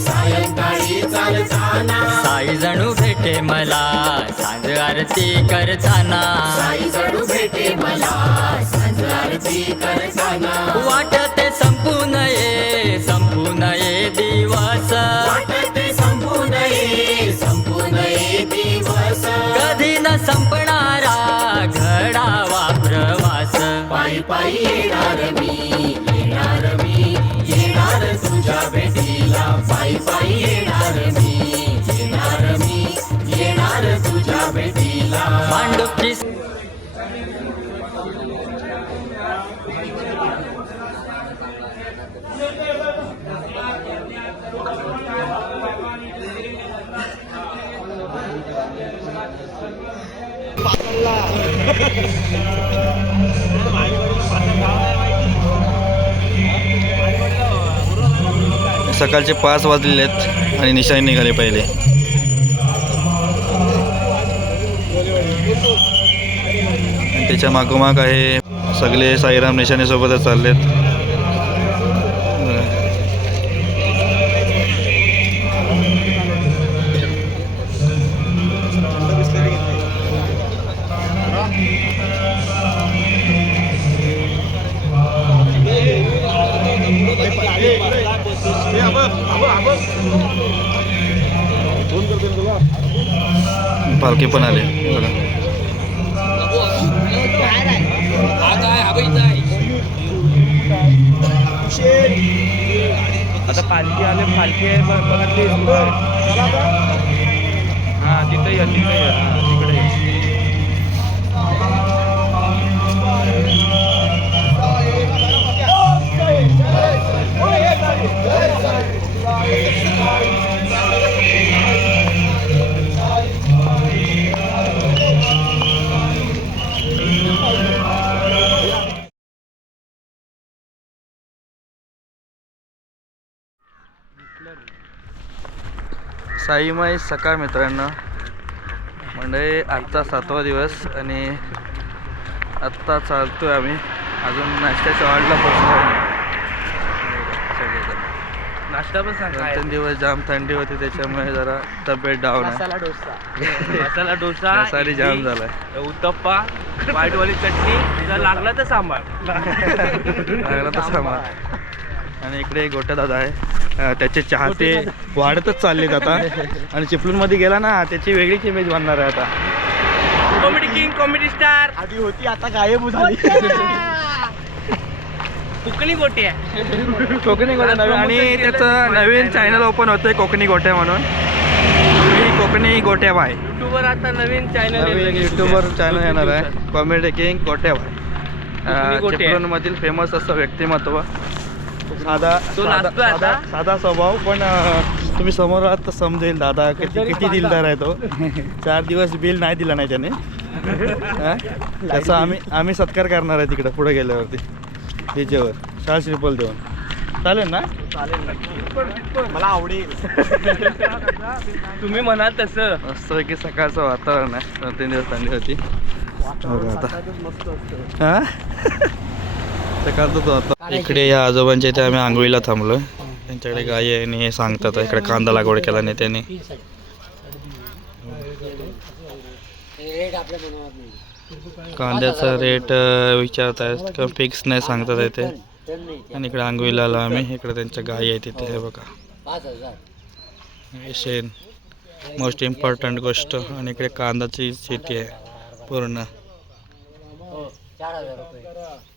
सायंकाळी चालताना साई जणू भेटे मला सांज आरती करताना. करताना. वाटते संपू नये संपू नये दिवस. कधी न संपणारा घडावा प्रवास. पायी पायी येणार मी. तुझ्या भेटीला पायी पायी येणार मी येणार मी येणार तुझ्या भेटीला. मांडव सकाळचे पाच वाजलेले आहेत आणि निशाणी निघाले पहिले. त्याच्या मागोमाग आहे सगळे साईराम निशाणीसोबतच चाललेत. पालखी पण आले. बघा आता पालखी आले पालखी आहे बघ- बघितली हा तिथे ये तिथे साईमाई सकाळ मित्रांनो. म्हणजे आजचा सातवा दिवस आणि आत्ता चालतोय आम्ही. अजून नाश्त्याच्या वाढला पोचलो नाश्ता पण सांग? दोन दिवस जाम थंडी होती त्याच्यामुळे जरा तब्येत डाऊन आहे. मसाला डोसा. मसाला डोसा मसाली जाम झालाय. उत्तप्पा व्हाईटवाली चटणी जर लागला तर सांबार. लागला तर सामान आणि इकडे एक गोट्या दादा आहे. त्याचे चाहते वाढतच चाललेत आता. आणि चिपळूणमध्ये गेला ना त्याची वेगळीच इमेज बनणार आहे आता. कॉमेडी किंग कॉमेडी स्टार आधी होती आता गायब झाली. कोकणी गोटी आहे. कोकणी गोट्या नवीन. आणि त्याचं नवीन चॅनल ओपन होतंय कोकणी गोट्या म्हणून. कोकणी गोट्या बाय. युट्यूबवर आता नवीन चॅनल नवीन युट्यूबवर चॅनल येणार आहे. Comedy king Gotya bye. मधील फेमस असं व्यक्तिमत्व. साधा तो साधा? साधा- स्वभाव पण तुम्ही समोर आहात तर समजेल दादा किती किती दिलदार आहे तो. चार दिवस बिल नाही दिला नाही त्याने? त्याचा आम्ही आम्ही सत्कार करणार आहे तिकडे पुढे गेल्यावरती. डीजेवर शाळा श्रीपल देऊन. चालेल ना? मला आवडेल. तुम्ही म्हणाल तसं. मस्त की सकाळचं वातावरण आहे. दोन तीन दिवस थंडी होती. आता. हा आता. इकडे या आजोबांच्या इथे आम्ही आंघोळीला थांबलो त्यांच्याकडे गाई आहे आणि हे सांगतात इकडे कांदा लागवड केला नाही त्यांनी. कांद्याचा रेट विचारत आहेत किंवा फिक्स नाही सांगतात आहे ते आणि इकडे आंघोळीला आलो आम्ही. इकडे त्यांच्या गाई आहे तिथे हे बघा. शेण. मोस्ट इम्पॉर्टंट गोष्ट. आणि इकडे कांद्याची शेती आहे पूर्ण.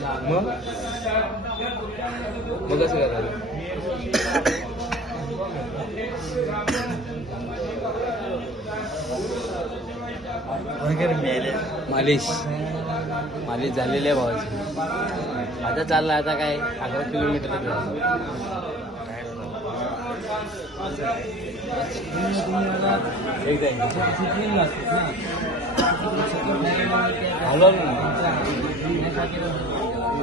मग? मग कसं करायचं मालिश. मालिश झालेली आहे भावाची. आता चालला आता काय? अकरा किलोमीटर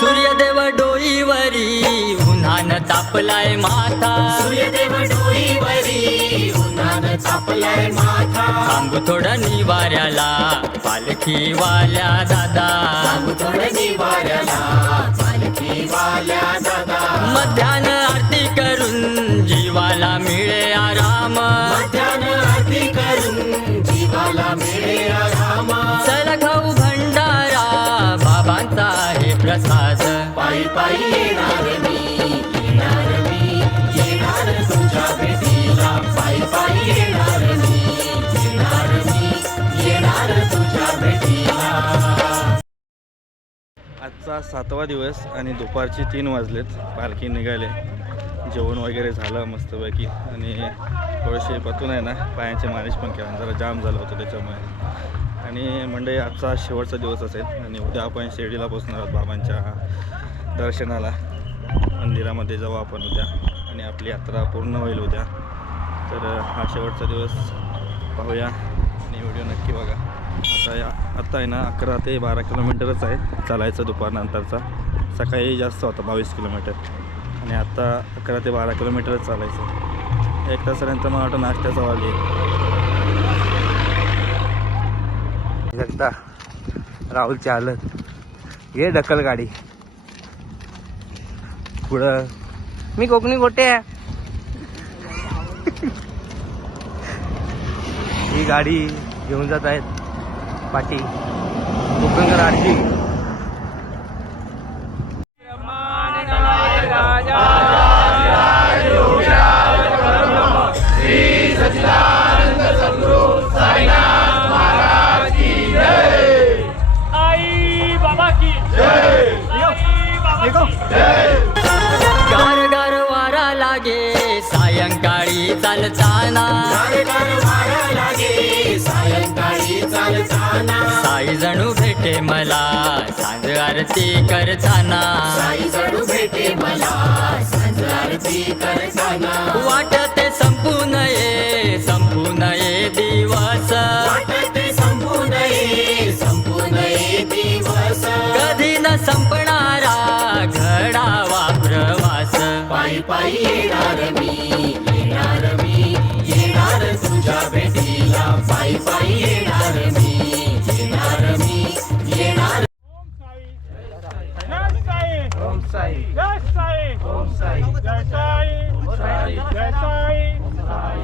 सूर्यदेव डोईवरी उन्हान तापलाय माथा. सूर्यदेव डोईवरी उन्हानं तापलाय माथा. थांबू थोडं निवाऱ्याला. पालखी वाल्या दादा. पालखी वाल्या दादा मध्यान आरती करून जीवाला मिळे आराम. मध्यान आरती करून जीवाला मिळे आराम चला खाऊ भंडारा बाबांचा आहे प्रसाद. पायी पायी येणार मी. सातवा दिवस आणि दुपारचे तीन वाजलेत. पालखी निघाले. जेवण वगैरे झालं मस्तपैकी. आणि थोडेसे पतून आहे ना पायाचे मालिश पण केला. जरा जाम झालं होतं त्याच्यामुळे. आणि मंडळी आजचा शेवटचा दिवस असेल. आणि उद्या आपण शिर्डीला पोचणार आहोत बाबांच्या दर्शनाला. मंदिरामध्ये जाऊ आपण उद्या. आणि आपली यात्रा पूर्ण होईल उद्या. तर हा शेवटचा दिवस पाहूया. आणि व्हिडिओ नक्की बघा. आता या आता आहे ना अकरा ते बारा किलोमीटरच आहे. चालायचं दुपारनंतरचा सकाळी जास्त होता बावीस किलोमीटर. आणि आता अकरा ते बारा किलोमीटरच चालायचं. एक तासानंतर मला वाटतं नाश्त्याचा वाज येईल एकदा राहुलची हालत. घे ढकल गाडी. पुढं. मी कोकणी गोटे आहे. ही गाडी घेऊन जात आहेत. पाठी कोकणकर आरती गार गार वारा लागे सायंकाळी चालताना. गारगार वारा लागे चालताना साई जणू भेटे मला सांज आरती करताना. साई जणू भेटे मला सांज आरती करताना. वाटते संपू नये संपू नये दिवस. कधी न संपणारा घडावा प्रवास. पायी पायी येणार मी तुझ्या भेटीला पायी पायी येणार मी येणार मी येणार. ओम साई. जय साई. ओम साई. जय साई. जय साई. जय साई.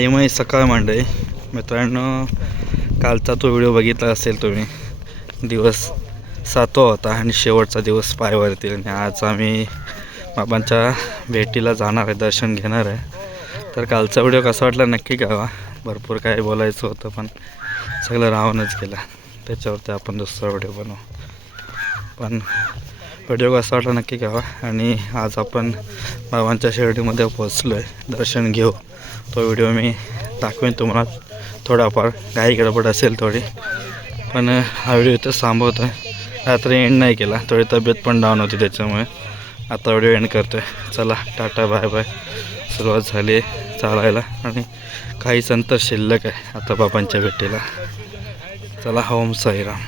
साईमय सकाळ मंडई मित्रांनो कालचा तो व्हिडिओ बघितला असेल तुम्ही. दिवस सातवा होता आणि शेवटचा दिवस पायवरती आणि आज आम्ही बाबांच्या भेटीला जाणार आहे दर्शन घेणार आहे. तर कालचा व्हिडिओ कसा वाटला नक्की कळवा. भरपूर काही बोलायचं होतं पण सगळं राहूनच गेलं. त्याच्यावरती आपण दुसरा व्हिडिओ बनवू. पण व्हिडिओ कसा वाटला नक्की कळवा. आणि आज आपण बाबांच्या शिर्डीमध्ये पोचलो आहे दर्शन घेऊ. तो व्हिडिओ मी दाखवेन तुम्हाला. थोडाफार काही गडबड असेल थोडी. पण हा व्हिडिओ इथं थांबवतो आहे रात्री एंड नाही केला. थोडी तब्येत पण डाऊन होती त्याच्यामुळे. आता व्हिडिओ एंड करतो आहे चला टाटा बाय बाय सुरुवात झाली आहे चालायला. आणि काहीच अंतर शिल्लक आहे आता बाबांच्या भेटीला. चला होम साईराम.